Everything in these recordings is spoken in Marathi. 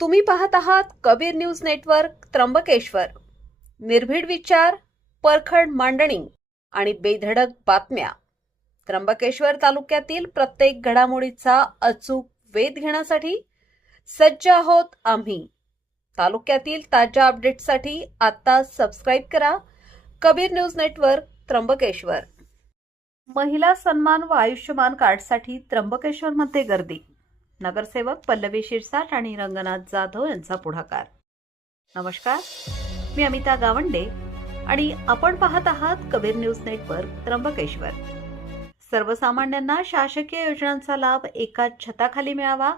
तुम्ही पाहत आहात कबीर न्यूज नेटवर्क त्र्यंबकेश्वर. निर्भीड विचार, परखड मांडणी आणि बेधडक बातम्या. त्र्यंबकेश्वर तालुक्यातील प्रत्येक घडामोडीचा अचूक वेध घेण्यासाठी सज्ज आहोत आम्ही. तालुक्यातील ताज्या अपडेट्ससाठी आता सबस्क्राईब करा कबीर न्यूज नेटवर्क त्र्यंबकेश्वर. महिला सन्मान व आयुष्यमान कार्डसाठी त्र्यंबकेश्वरमध्ये गर्दी. नगरसेवक पल्लवी शिरसाट आणि रंगनाथ जाधव यांचा पुढाकार. नमस्कार, मी अमिता गावंडे आणि आपण पाहत आहात कबीर न्यूज नेटवर्क त्र्यंबकेश्वर. सर्वसामान्यांना शासकीय योजनांचा लाभ एकाच छताखाली मिळावा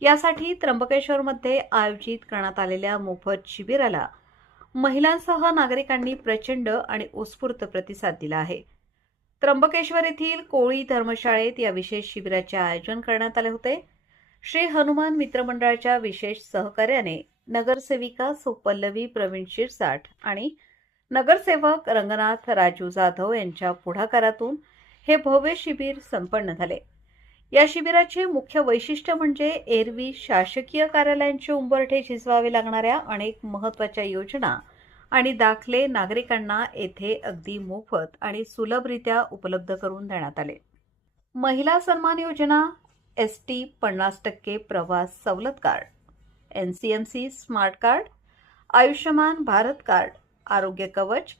यासाठी त्र्यंबकेश्वरमध्ये आयोजित करण्यात आलेल्या मोफत शिबिराला महिलांसह नागरिकांनी प्रचंड आणि उत्स्फूर्त प्रतिसाद दिला आहे. त्र्यंबकेश्वर येथील कोळी धर्मशाळेत या विशेष शिबिराचे आयोजन करण्यात आले होते. श्री हनुमान मित्रमंडळाच्या विशेष सहकार्याने नगरसेविका पल्लवी प्रवीण शिरसाट आणि नगरसेवक रंगनाथ राजू जाधव यांच्या पुढाकारातून हे भव्य शिबिर संपन्न झाले. या शिबिराचे मुख्य वैशिष्ट्य म्हणजे एरवी शासकीय कार्यालयांचे उंबरठे झिजवावे लागणाऱ्या अनेक महत्त्वाच्या योजना आणि दाखले नागरिकांना येथे अगदी मोफत आणि सुलभरित्या उपलब्ध करून देण्यात आले. महिला सन्मान योजना, ST 50% प्रवास सवलत card, NCMC smart card, Ayushman Bharat card, आरोग्य कवच,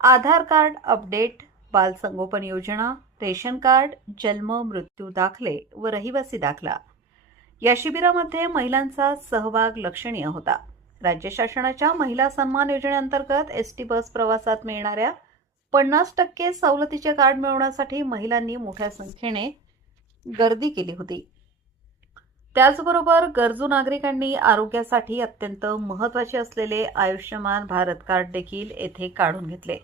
आधार कार्ड अपडेट, बाल संगोपन योजना, रेशन कार्ड, जन्म मृत्यू दाखले व रहिवासी दाखला. या शिबिरामध्ये महिलांचा सहभाग लक्षणीय होता. राज्य शासनाच्या महिला सन्मान योजनेअंतर्गत ST बस प्रवासात मिळणाऱ्या 50% सवलतीचे कार्ड मिळवण्यासाठी महिलांनी मोठ्या संख्येने गर्दी केली होती. त्याचबरोबर गरजू नागरिकांनी आरोग्यासाठी अत्यंत महत्त्वाचे असलेले आयुष्यमान भारत कार्ड देखील येथे काढून घेतले.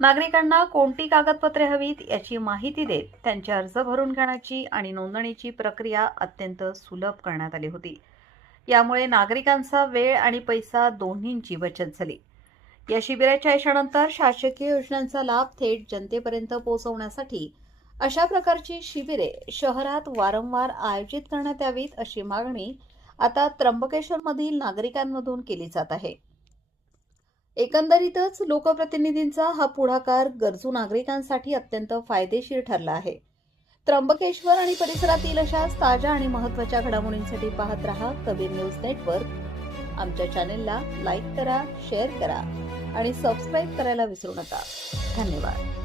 नागरिकांना कोणती कागदपत्रे हवीत याची माहिती देत त्यांचे अर्ज भरून घेण्याची आणि नोंदणीची प्रक्रिया अत्यंत सुलभ करण्यात आली होती. यामुळे नागरिकांचा वेळ आणि पैसा दोन्हींची बचत झाली. या शिबिराच्या यशानंतर शासकीय योजनांचा लाभ थेट जनतेपर्यंत पोहोचवण्यासाठी अशा प्रकारची शिबिरे शहरात वारंवार आयोजित करण्यात यावीत अशी मागणी आता त्र्यंबकेश्वरमधील नागरिकांमधून केली जात आहे. एकंदरीतच लोकप्रतिनिधींचा हा पुढाकार गरजू नागरिकांसाठी अत्यंत फायदेशीर ठरला आहे. त्र्यंबकेश्वर आणि परिसरातील अशाच ताज्या आणि महत्त्वाच्या घडामोडींसाठी पाहत रहा कबीर न्यूज नेटवर्क. आमच्या चॅनेलला लाईक करा, शेअर करा आणि सबस्क्राईब करायला विसरू नका. धन्यवाद.